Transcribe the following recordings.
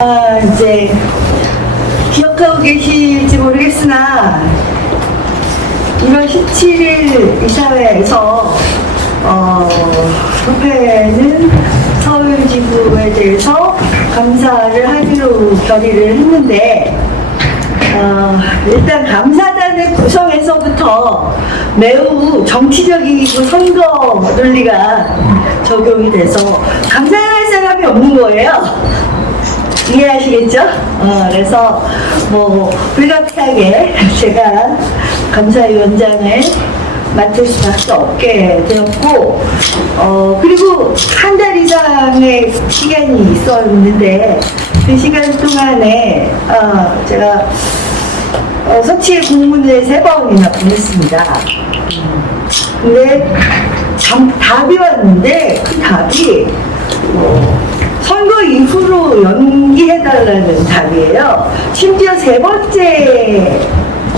이제 기억하고 계실지 모르겠으나 1월 17일 이사회에서 협회는 서울지구에 대해서 감사를 하기로 결의를 했는데 일단 감사단의 구성에서부터 매우 정치적이고 선거 논리가 적용이 돼서 감사할 사람이 없는 거예요. 이해하시겠죠? 그래서 불가피하게 제가 감사위원장을 맡을 수밖에 없게 되었고, 그리고 한 달 이상의 시간이 있었는데 그 시간 동안에 제가 서치의 공문을 3번이나 보냈습니다. 근데 답이 왔는데 그 답이 선거 이후로 연기해달라는 답이에요. 심지어 3번째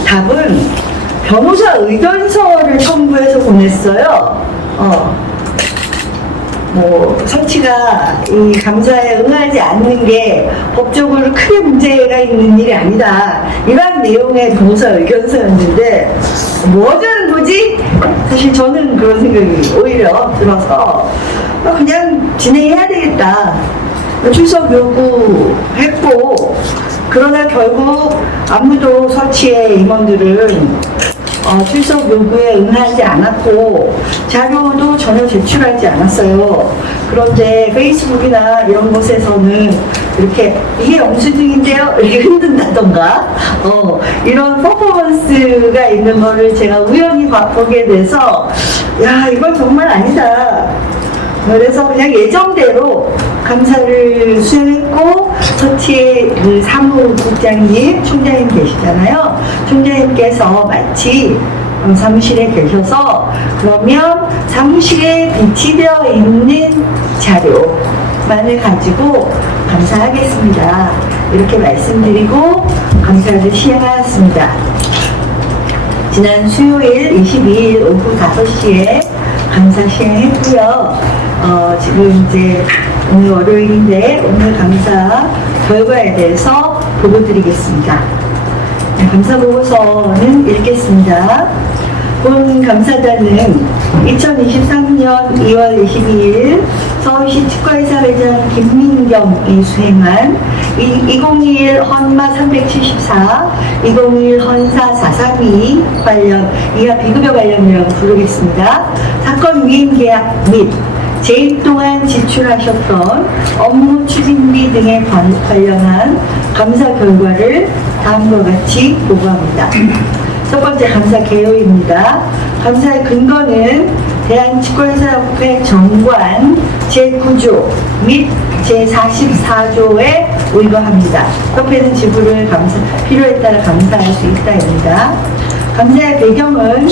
답은 변호사 의견서를 첨부해서 보냈어요. 서치가 이 감사에 응하지 않는 게 법적으로 크게 문제가 있는 일이 아니다. 이런 내용의 변호사 의견서였는데 뭐 하자는 거지? 사실 저는 그런 생각이 오히려 들어서 그냥 진행해야 되겠다. 출석 요구했고, 그러나 결국 아무도 서치의 임원들은 출석 요구에 응하지 않았고 자료도 전혀 제출하지 않았어요. 그런데 페이스북이나 이런 곳에서는 이렇게 이게 영수증인데요? 이렇게 흔든다던가 이런 퍼포먼스가 있는 거를 제가 우연히 보게 돼서 야, 이건 정말 아니다. 그래서 그냥 예정대로 감사를 수행했고, 서치의 그 사무국장님, 총장님 계시잖아요. 총장님께서 마치 사무실에 계셔서 그러면 사무실에 비치되어 있는 자료만을 가지고 감사하겠습니다. 이렇게 말씀드리고 감사를 시행하였습니다. 지난 수요일 22일 오후 5시에 감사 시행했고요. 지금 이제 오늘 월요일인데 오늘 감사 결과에 대해서 보고 드리겠습니다. 감사 보고서는 읽겠습니다. 본 감사단은 2023년 2월 22일 서울시 치과의사 회장 김민경이 수행한 2021 헌마 374, 2021 헌사 432 관련 이하 비급여 관련이라고 부르겠습니다. 사건 위임 계약 및 재임 동안 지출하셨던 업무 추진비 등에 관련한 감사 결과를 다음과 같이 보고합니다. 첫 번째 감사 개요입니다. 감사의 근거는 대한치과의사협회 정관 제9조 및 제44조에 의거합니다. 협회는 지부를 필요에 따라 감사할 수 있다입니다. 감사의 배경은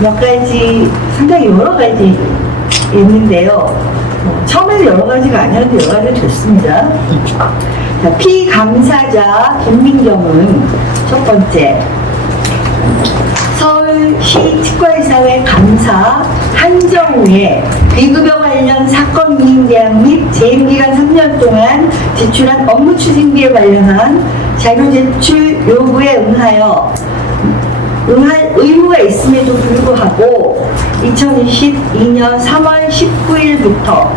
몇 가지, 상당히 여러 가지 있는데요. 처음에는 여러 가지가 아니었는데 여러 가지가 됐습니다. 자, 피감사자 김민경은 첫 번째, 서울시 치과의사회 감사 한정후에 비급여 관련 사건 위임 계약 및 재임기간 3년 동안 지출한 업무 추진비에 관련한 자료 제출 요구에 응할 의무가 있음에도 불구하고 2022년 3월 19일부터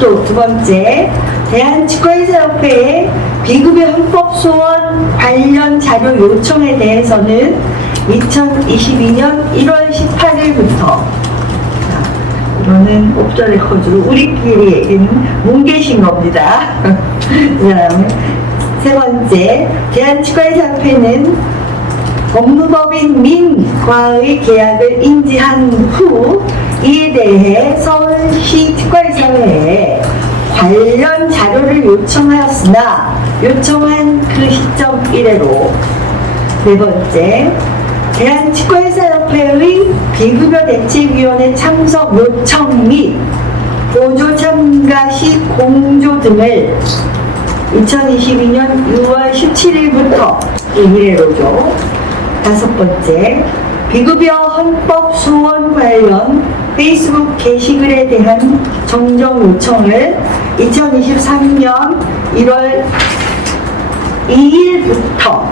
또 두 번째, 대한치과의사협회의 비급여 헌법소원 관련 자료 요청에 대해서는 2022년 1월 18일부터 이거는 옵더 레코드로 우리끼리 얘기는 뭉개신 겁니다. 그 다음에 세 번째, 대한치과의사협회는 법무법인 민과의 계약을 인지한 후 이에 대해 서울시 치과의사회에 관련 자료를 요청하였으나 요청한 그 시점 이래로. 네 번째, 대한치과의사협회의 비급여 대책위원회 참석 요청 및 보조 참가 시 공조 등을 2022년 6월 17일부터 이래로죠. 다섯 번째, 비급여 헌법 소원 관련 페이스북 게시글에 대한 정정 요청을 2023년 1월 2일부터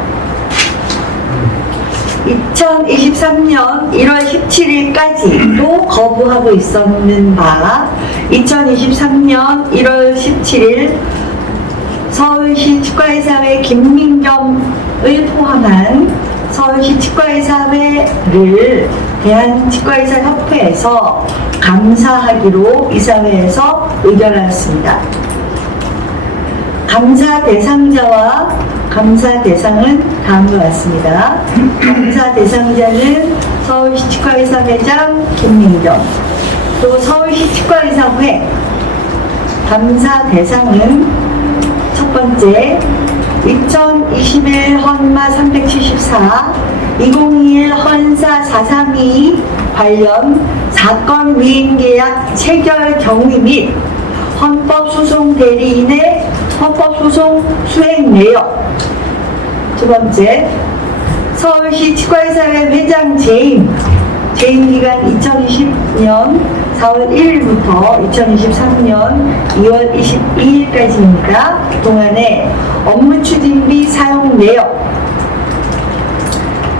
2023년 1월 17일까지도 거부하고 있었는 바 2023년 1월 17일 서울시 치과의사회 김민겸을 포함한 서울시 치과의사회를 대한치과의사협회에서 감사하기로 이사회에서 의결하였습니다. 감사 대상자와 감사 대상은 다음과 같습니다. 감사 대상자는 서울시 치과의사회장 김민겸, 또 서울시 치과의사회. 감사 대상은 첫 번째 2021 헌마 374, 2021 헌사 432 관련 사건 위임계약 체결 경위 및 헌법소송 대리인의 헌법소송 수행 내역. 두 번째, 서울시 치과의사회 회장 재임 기간 2020년 4월 1일부터 2023년 2월 22일까지입니다. 그동안의 업무 추진비 사용 내역.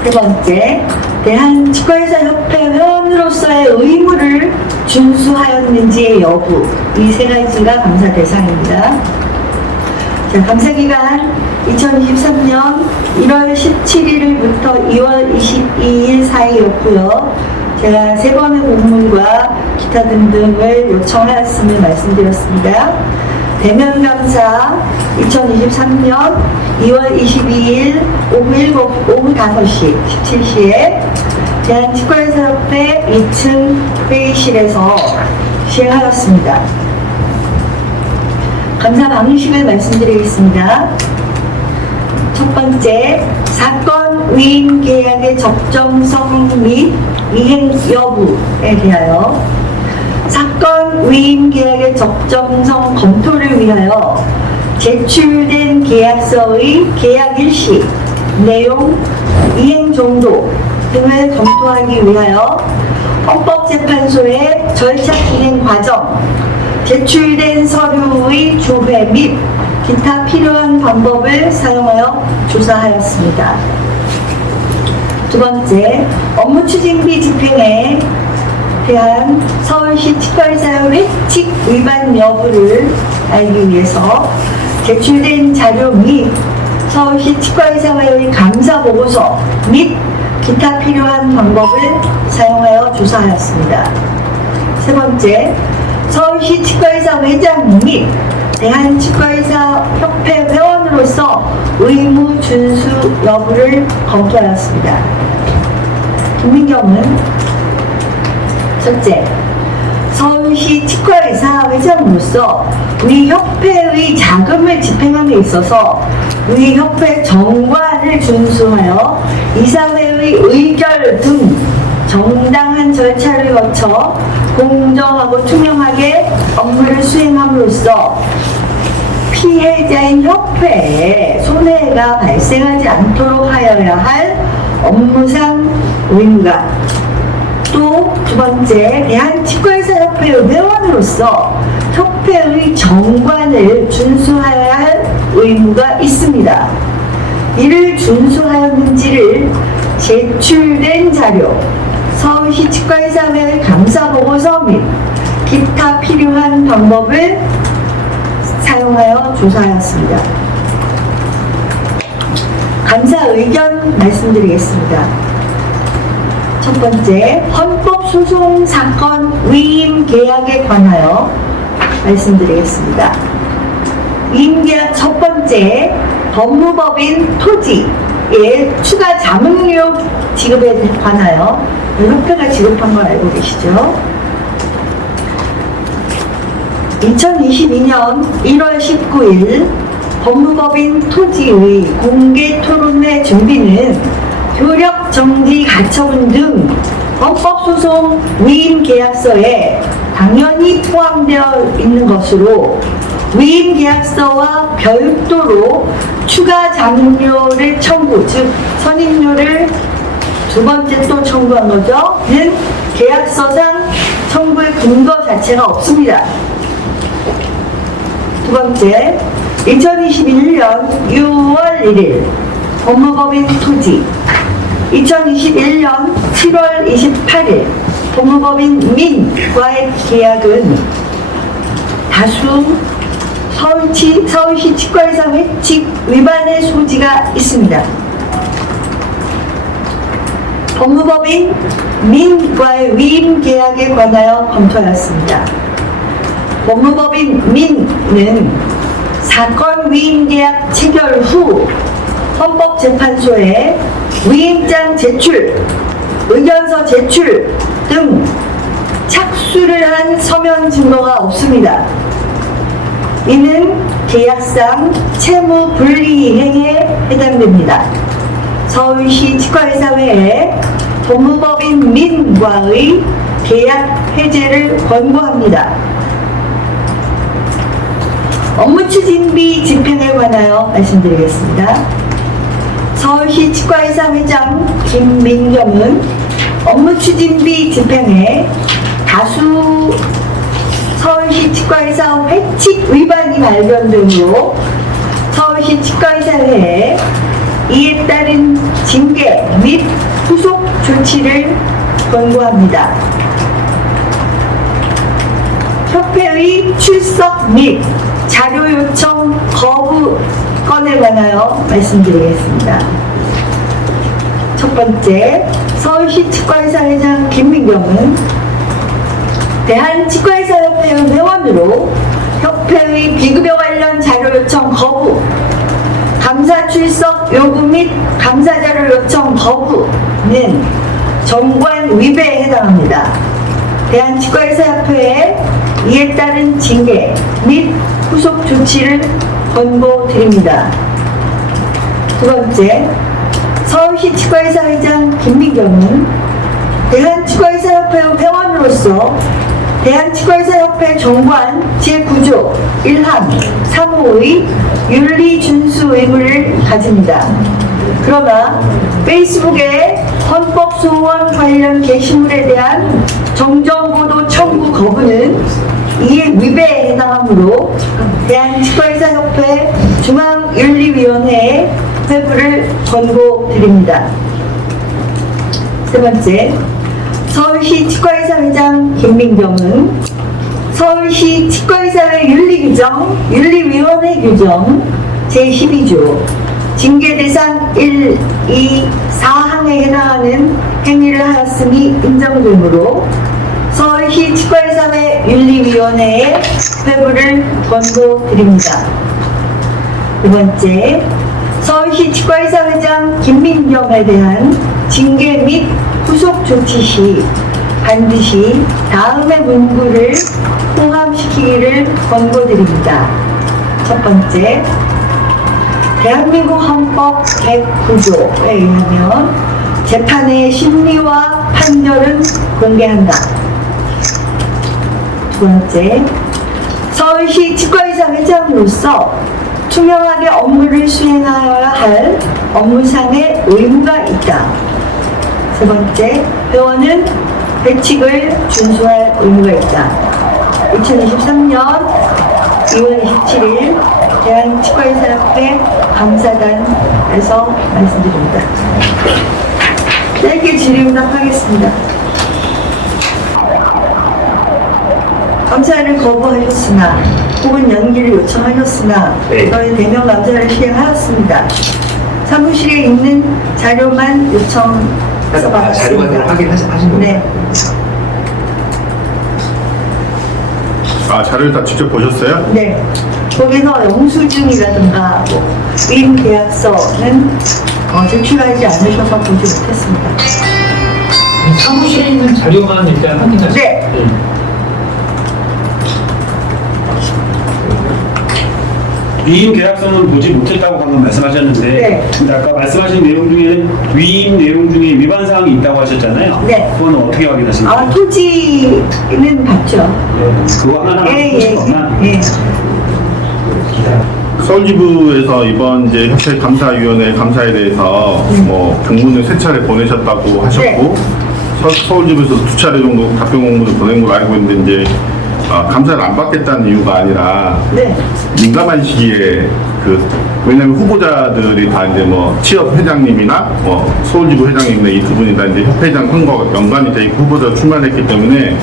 세 번째, 대한치과의사협회 회원으로서의 의무를 준수하였는지의 여부. 이 세 가지가 감사 대상입니다. 자, 감사기간 2023년 1월 17일부터 2월 22일 사이였고요. 제가 3번의 공문과 기타 등등을 요청하였음을 말씀드렸습니다. 대면 감사 2023년 2월 22일 오후 5시 17시에 대한치과의사협회 2층 회의실에서 시행하였습니다. 감사 방식을 말씀드리겠습니다. 첫 번째, 사건 위임 계약의 적정성 및 이행 여부에 대하여 사건 위임 계약의 적정성 검토를 위하여 제출된 계약서의 계약 일시, 내용, 이행 정도 등을 검토하기 위하여 헌법재판소의 절차 진행 과정, 제출된 서류의 조회 및 기타 필요한 방법을 사용하여 조사하였습니다. 두 번째, 업무 추진비 집행에 대한 서울시 치과의사회 회칙 위반 여부를 알기 위해서 제출된 자료 및 서울시 치과의사회의 감사 보고서 및 기타 필요한 방법을 사용하여 조사하였습니다. 세 번째, 서울시 치과의사 회장 및 대한치과의사협회 회원으로서 의무 준수 여부를 검토하였습니다. 김민겸은 첫째, 서울시 치과의사 회장으로서 우리 협회의 자금을 집행함에 있어서 우리 협회 정관을 준수하여 이사회의 의결 등 정당한 절차를 거쳐 공정하고 투명하게 업무를 수행함으로써 피해자인 협회에 손해가 발생하지 않도록 하여야 할 업무상 의무가, 또 두 번째, 대한치과의사협회 회원으로서 협회의 정관을 준수하여야 할 의무가 있습니다. 이를 준수하였는지를 제출된 자료, 서울시 치과의사회의 감사보고서 및 기타 필요한 방법을 사용하여 조사하였습니다. 감사 의견 말씀드리겠습니다. 첫 번째, 헌법소송 사건 위임 계약에 관하여 말씀드리겠습니다. 위임 계약 첫 번째, 법무법인 토지의 추가 자문료 지급에 관하여 협회가 지급한 걸 알고 계시죠? 2022년 1월 19일 법무법인 토지의 공개 토론회 준비는 효력 정지 가처분 등 헌법소송 위임 계약서에 당연히 포함되어 있는 것으로 위임 계약서와 별도로 추가 자문료를 청구, 즉 선임료를 두 번째 또 청구한 거죠. 는 계약서상 청구의 근거 자체가 없습니다. 두 번째, 2021년 6월 1일 법무법인 토지, 2021년 7월 28일 법무법인 민과의 계약은 다수 서울시 치과의사 회칙 위반의 소지가 있습니다. 법무법인 민과의 위임 계약에 관하여 검토하였습니다. 법무법인 민은 사건 위임 계약 체결 후 헌법재판소에 위임장 제출, 의견서 제출 등 착수를 한 서면 증거가 없습니다. 이는 계약상 채무 분리 행위에 해당됩니다. 서울시 치과의사 회에 법무법인 민과의 계약 해제를 권고합니다. 업무추진비 집행에 관하여 말씀드리겠습니다. 서울시 치과의사 회장 김민경은 업무추진비 집행에 다수 서울시 치과의사 회칙 위반이 발견되므로 서울시 치과의사회에 이에 따른 징계 및 후속 조치를 권고합니다. 협회의 출석 및 자료 요청 거부 건에 관하여 말씀드리겠습니다. 첫 번째, 서울시 치과의사 회장 김민경은 대한치과의사협회 회원으로 협회의 비급여 관련 자료 요청 거부, 감사 출석 요구 및 감사 자료 요청 거부는 정관 위배에 해당합니다. 대한치과의사협회에 이에 따른 징계 및 후속 조치를 권고드립니다. 두 번째, 서울시 치과의사 회장 김민경은 대한치과의사협회 회원으로서 대한치과의사협회 정관 제9조 1항 3호의 윤리 준수 의무를 가집니다. 그러나 페이스북에 헌법 소원 관련 게시물에 대한 정정보도 청구 거부는 이에 위배에 해당하므로 대한치과의사협회 중앙윤리위원회에 회부를 권고드립니다. 세 번째, 서울시 치과의사 회장 김민경은 서울시 치과의사회 윤리규정, 윤리위원회 규정 제12조 징계 대상 1, 2, 4항에 해당하는 행위를 하였음이 인정되므로 서울시 치과의사회 윤리위원회에 회부를 권고드립니다. 두 번째, 서울시 치과의사 회장 김민경에 대한 징계 및 후속 조치 시 반드시 다음의 문구를 포함시키기를 권고드립니다. 첫 번째, 대한민국 헌법 109조에 의하면 재판의 심리와 판결은 공개한다. 두 번째, 서울시 치과의사 회장으로서 투명하게 업무를 수행하여야 할 업무상의 의무가 있다. 세 번째, 회원은 회칙을 준수할 의무가 있다. 2023년 2월 27일 대한치과의사협회 감사단에서 말씀드립니다. 짧게 질의응답하겠습니다. 감사를 거부하셨으나 혹은 연기를 요청하셨으나 저희 대면 감사를 실행하였습니다. 사무실에 있는 자료만 요청해서 받았습니다. 자료가 확인하신 거예요? 네. 아, 자료를 다 직접 보셨어요? 네. 거기서 영수증이라든가 위임 계약서는 제출하지 않으셔서 보지 못했습니다. 사무실에 있는 자료만 일단 확인하시죠. 네. 위임 계약서는 보지 못했다고 방금 말씀하셨는데 네. 근데 아까 말씀하신 내용 중에는 위임 내용 중에 위반 사항이 있다고 하셨잖아요. 네. 그건 어떻게 확인하신 거예요? 토지는 봤죠. 그거 하나하나 보신 것만? 예. 서울지부에서 이번 이제 협회 감사위원회 감사에 대해서 뭐 공문을 세 차례 보내셨다고 하셨고 서울집에서 2차례 정도 답변 공문을 보낸 걸로 알고 있는데 이제 감사를 안 받겠다는 이유가 아니라 네. 민감한 시기에 왜냐면 후보자들이 다 이제 뭐 취업 회장님이나 뭐 서울지부 회장님이나 이 두 분이 다 이제 협회장 선거가 연관이 돼 있고 후보자 출마했기 때문에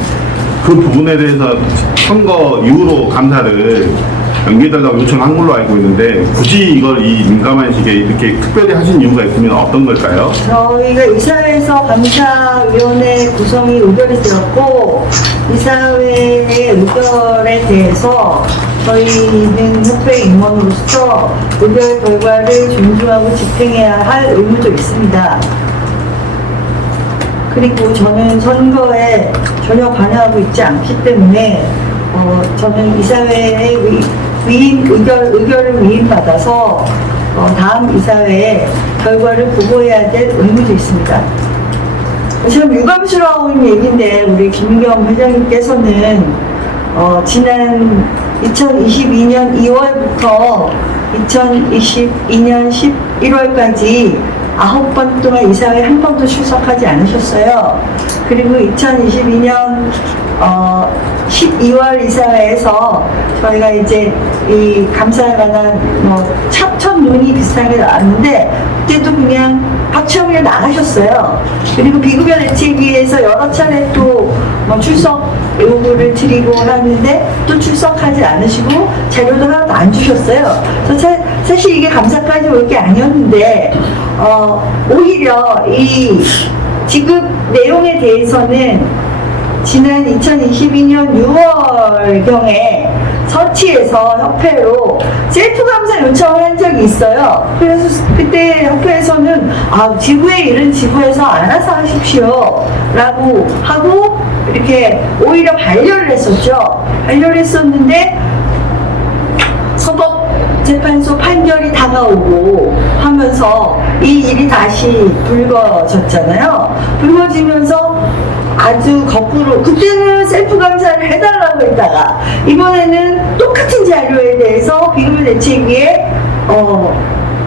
그 부분에 대해서 선거 이후로 감사를 연기해달라고 요청한 걸로 알고 있는데 굳이 이걸 이 민감한 시기에 이렇게 특별히 하신 이유가 있으면 어떤 걸까요? 저희가 이사회에서 감사위원회 구성이 의결이 되었고 이사회의 의결에 대해서 저희는 협회 임원으로서 의결 결과를 존중하고 집행해야 할 의무도 있습니다. 그리고 저는 선거에 전혀 관여하고 있지 않기 때문에 저는 이사회의 의결을 위임받아서 다음 이사회에 결과를 보고해야 될 의무도 있습니다. 참 유감스러운 얘기인데 우리 김경 회장님께서는 지난 2022년 2월부터 2022년 11월까지 9번 동안 이사회 한 번도 출석하지 않으셨어요. 그리고 2022년 12월 이사회에서 저희가 이제 이 감사에 관한 첫 논의 비슷한 게 나왔는데 그때도 그냥 박치하고 나가셨어요. 그리고 비급여 대책위에서 여러 차례 또 출석 요구를 드리고 하는데 또 출석하지 않으시고 자료도 하나도 안 주셨어요. 그래서 사실 이게 감사까지 올 게 아니었는데 오히려 이 지급 내용에 대해서는 지난 2022년 6월경에 서치에서 협회로 셀프 감사 요청을 한 적이 있어요. 그래서 그때 협회에서는 지부의 일은 지부에서 알아서 하십시오 라고 하고 이렇게 오히려 반려를 했었죠. 반려를 했었는데 헌법재판소 판결이 다가오고 하면서 이 일이 다시 불거졌잖아요. 불거지면서 아주 거꾸로 그때는 셀프 감사를 해달라고 했다가 이번에는 똑같은 자료에 대해서 비급여 대책위에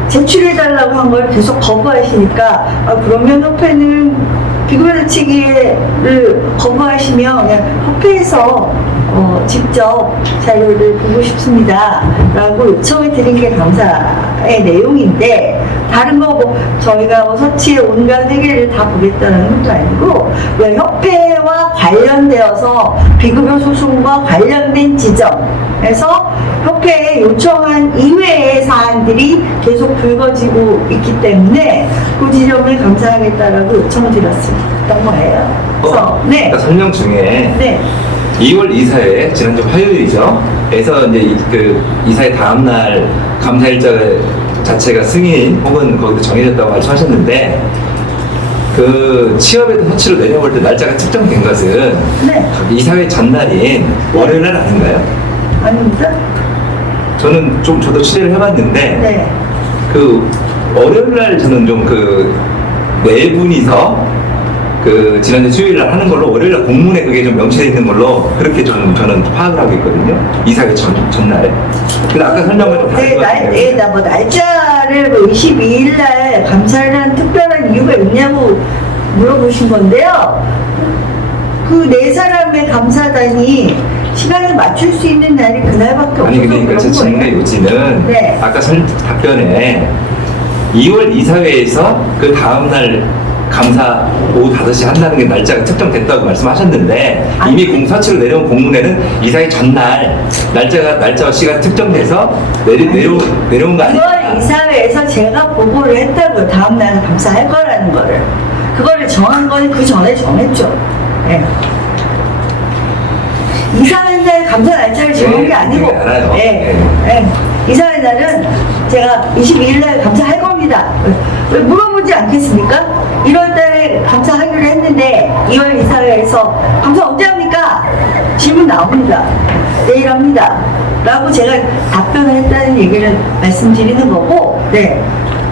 제출해달라고 한 걸 계속 거부하시니까 그러면 협회는 비급여 대책위를 거부하시면 그냥 협회에서 직접 자료를 보고 싶습니다 라고 요청을 드린 게 감사의 내용인데 다른 거 저희가 서치의 온갖 회계를 다 보겠다는 것도 아니고 협회와 관련되어서 비급여 소송과 관련된 지점에서 협회에 요청한 이외의 사안들이 계속 불거지고 있기 때문에 그 지점을 감사하겠다라고 요청을 드렸던 거예요. 그래서 네. 아까 설명 중에 네. 2월 이사회 지난주 화요일이죠. 에서 이제 그 이사회 다음 날 감사 일자 자체가 승인 혹은 거기서 정해졌다고 말씀하셨는데 그 취업에서 서치로 내려올 때 날짜가 특정된 것은 네. 이사회 전날인 월요일 날 아닌가요? 아닙니다. 저는 좀 저도 취재를 해봤는데 네. 그 월요일 날 저는 좀 그 네 분이서 그 지난주 수요일 날 하는 걸로 월요일 날 공문에 그게 좀 명시되어 있는 걸로 그렇게 좀 저는 파악을 하고 있거든요. 이사회 전날에. 근데 아까 설명을 좀 다른 것 같아요. 날짜를 22일 날 감사를 한 특별한 이유가 있냐고 물어보신 건데요. 그 네 사람의 감사단이 시간을 맞출 수 있는 날이 그날밖에 없어서 아니 그러니까 제 그런 질문의 거예요. 요지는 네. 아까 답변에 2월 이사회에서 그 다음날 감사 오후 5시 한다는 게 날짜가 특정됐다고 말씀하셨는데 이미 서치로 내려온 공문에는 이사회 전날 날짜와 시간 특정돼서 내려온 거 아니에요? 2월 이사회에서 제가 보고를 했다고요. 다음날 감사할 거라는 거를. 그거를 정한 건 그 전에 정했죠. 네. 이사회 날 감사 날짜를 정한 게 아니고 네, 알아요. 이사회 날은 제가 22일 날 감사할 겁니다. 왜 물어보지 않겠습니까? 1월 달에 감사하기로 했는데 2월 이사회에서 감사 언제 합니까? 질문 나옵니다. 내일 합니다. 라고 제가 답변을 했다는 얘기를 말씀드리는 거고, 네.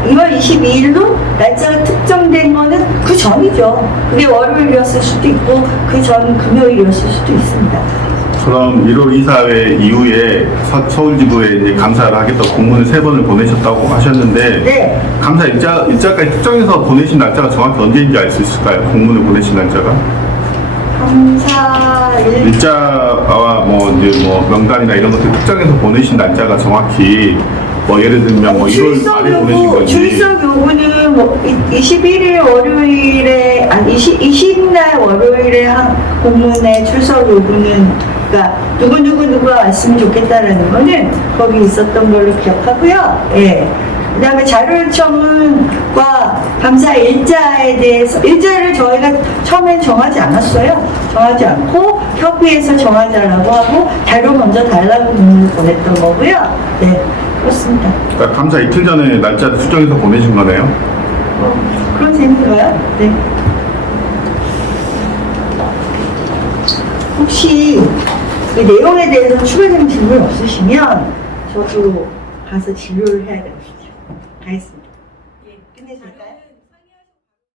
2월 22일로 날짜가 특정된 거는 그 전이죠. 그게 월요일이었을 수도 있고 그 전 금요일이었을 수도 있습니다. 그럼 1월 이사회 이후에 서울지구에 이제 감사를 하겠다고 공문을 3번을 보내셨다고 하셨는데 네. 감사 일자까지 특정해서 보내신 날짜가 정확히 언제인지 알 수 있을까요? 공문을 보내신 날짜가? 감사 일자와 뭐 이제 뭐 명단이나 이런 것들 특정해서 보내신 날짜가 정확히 뭐 예를 들면 뭐 1월 말에 보내신 건지. 출석 요구는 뭐 21일 월요일에 아니 20날 월요일에 한 공문에 출석 요구는 그러니까 누구가 왔으면 좋겠다라는 거는 거기 있었던 걸로 기억하고요. 예. 그다음에 자료 요청과 감사 일자에 대해서 일자를 저희가 처음엔 정하지 않았어요. 정하지 않고 협의해서 정하자라고 하고 자료 먼저 달라고 공문을 보냈던 거고요. 네, 그렇습니다. 그러니까 감사 이틀 전에 날짜를 수정해서 보내신 거네요. 그런 셈인가요? 네. 혹시 그 내용에 대해서 추가적인 질문 없으시면 저도 가서 진료를 해야 되겠습니다.